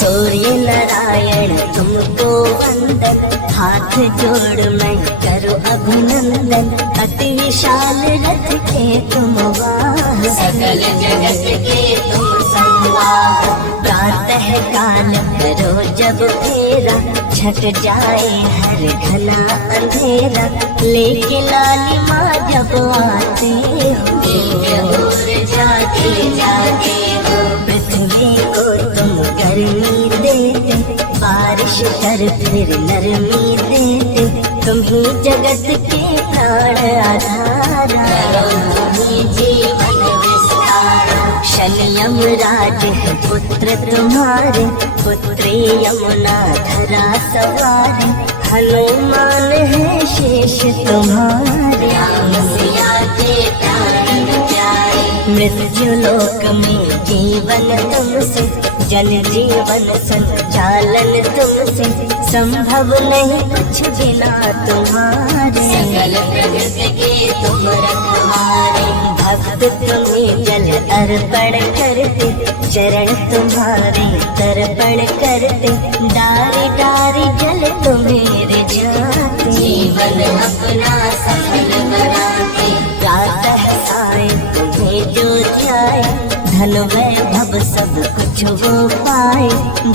सूर्य नारायण तुमको वंदन, हाथ जोड़ मैं करो अभिनंदन। अति विशाल रथ के तुम वाहन, सकल जगत के तुम संवाहन। प्रातः काल करो जब फेरा, छट जाए हर घना अंधेरा। लेके लाली माँ जब आते हो, जाते जाते हो। पृथ्वी को तुम गर्मी देते, बारिश कर फिर नरमी देते। तुम ही जगत के प्राण आधारा, तुम्ही जीवन विस्तारा। शनि यमराज है पुत्र तुम्हारे, पुत्री यमुना धरा सवारे। हनुमान है शेष तुम्हारे, राम सिया के प्राण प्यारे। मृत्यु लोक में जीवन तुमसे, जन जीवन संचालन तुमसे। संभव नहीं कुछ बिना तुम्हारे, सकल प्रकृति के तुम रखवारे। भक्त तुम्हें जल अर्पण करते, चरण तुम्हारे तर्पण करते। डारी डारी जल तुम्हें रिझाते, जीवन अपना सफल बनाते। प्रातः साय तुम्हें जो ध्याए, धन वैभव सब कुछ वो पाए।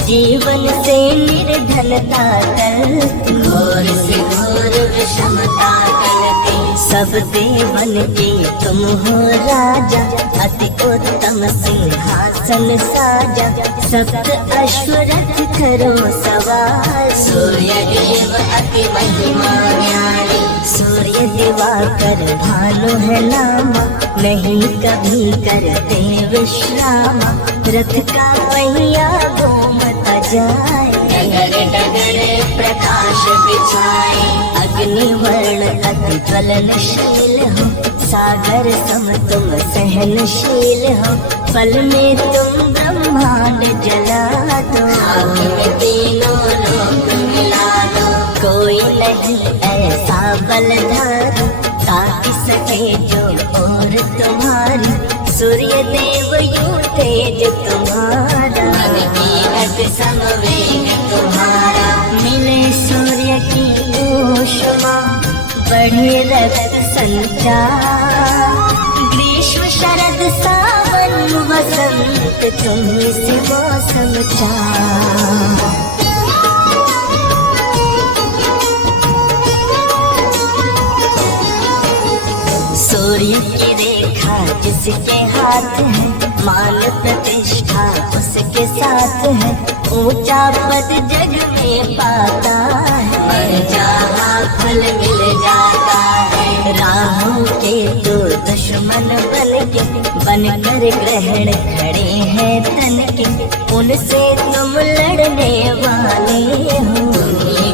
जीवन से निर्धनता करते, घोर से घोर विषमता करते। सब देवन के तुम हो राजा, अति उत्तम सिंहासन साजा। सप्त अश्वरथ करो सवार, सूर्य देव अति महिमा ज्ञानी। सूर्य दिवाकर भानु है नामा, नहीं कभी करते विश्राम। रथ का पहिया घूमता जाए, डगर डगर प्रकाश बिछाए। अग्निवर्ण अति ज्वलनशील हो, सागर सम तुम सहनशील हो। पल में तुम ब्रह्मांड जला दो, आग में तीनों लोक मिला दो। कोई नहीं ऐसा बलधारी, ताकि सके जो और तुम्हारी। सूर्य देव यूं तेज तुम्हारा, मन की गति समवेग तुम्हारा। मिले सूर्य की ऊष्मा, बढ़े रक्त संचार। ग्रीष्म शरद सावन वसंत, तुम्हीं से मौसम चार। सूर्य की रेखा जिसके हाथ है, मान प्रतिष्ठा उसके साथ है। ऊंचा पद जग में पाता है, मर जहाँ फल मिल जाता है। राहु के दो दुश्मन बनकर ग्रहण खड़े हैं तन के। उनसे तुम लड़ने वाले हो,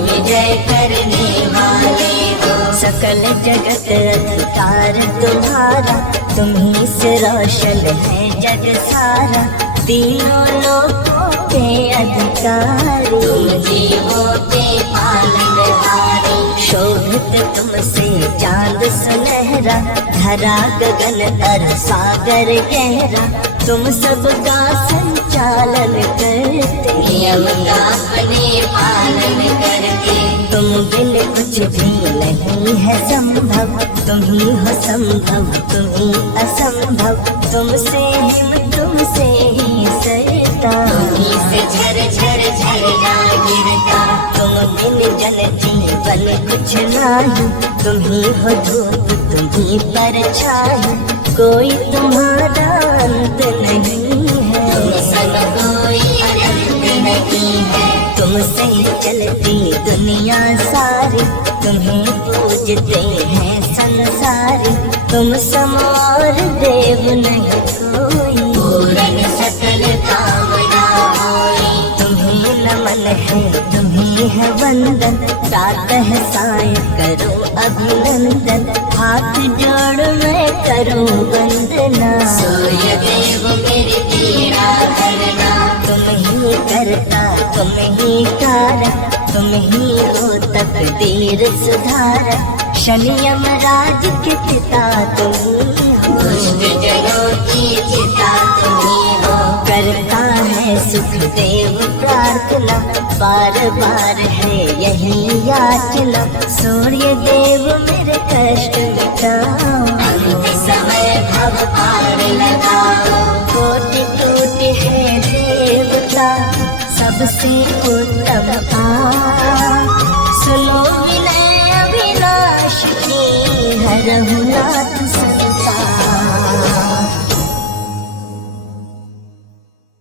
विजय करने वाले हो। सकल जगत अधिकार तुम्हारा, तुम्हीं से रोशन है जग सारा। तीनों लोकों के अधिकारी, जीवों के पालनहारी। शोभित तुमसे चांद सुनहरा, धरा गगन और सागर गहरा। तुम सबका संचालन करते, नियम का अपने पालन करते। तुम बिन कुछ भी नहीं है संभव, तुम ही हो संभव तुम ही असंभव। तुमसे हिम तुमसे ही सरता, तुम्हीं से झर झर झरना गिरता। तुम बिन जन जीवन कुछ नहीं, तुम ही हो धूप तुम ही परछाई। कोई तुम्हारा अंत नहीं है, तुम सब कोई अनंत नहीं है। तुमसे चलती दुनिया सारी, तुम्हें पूजते हैं संसारी। तुम सम और देव नहीं कोई, पूर्ण सकल कामना होई। तुम्हें नमन है तुम्हें है वंदन, प्रातः साय करो अभिनंदन। हाथ जोड़ मैं करूं वंदना, सूर्य देव मेरी पीड़ा हरना। तुम ही करता तुम ही कारक, तुम ही हो तकदीर सुधारा। शनि यमराज के पिता तुम ही हो, दुष्ट जनों की चिता तुम ही हो। करता है सुख देव प्रार्थना, बार बार है यही याचना, सूर्य देव मेरे कष्ट मिटाओ, अंत समय भव पार लगाओ। कोटि कोटि है देवता, सबसे उत्तम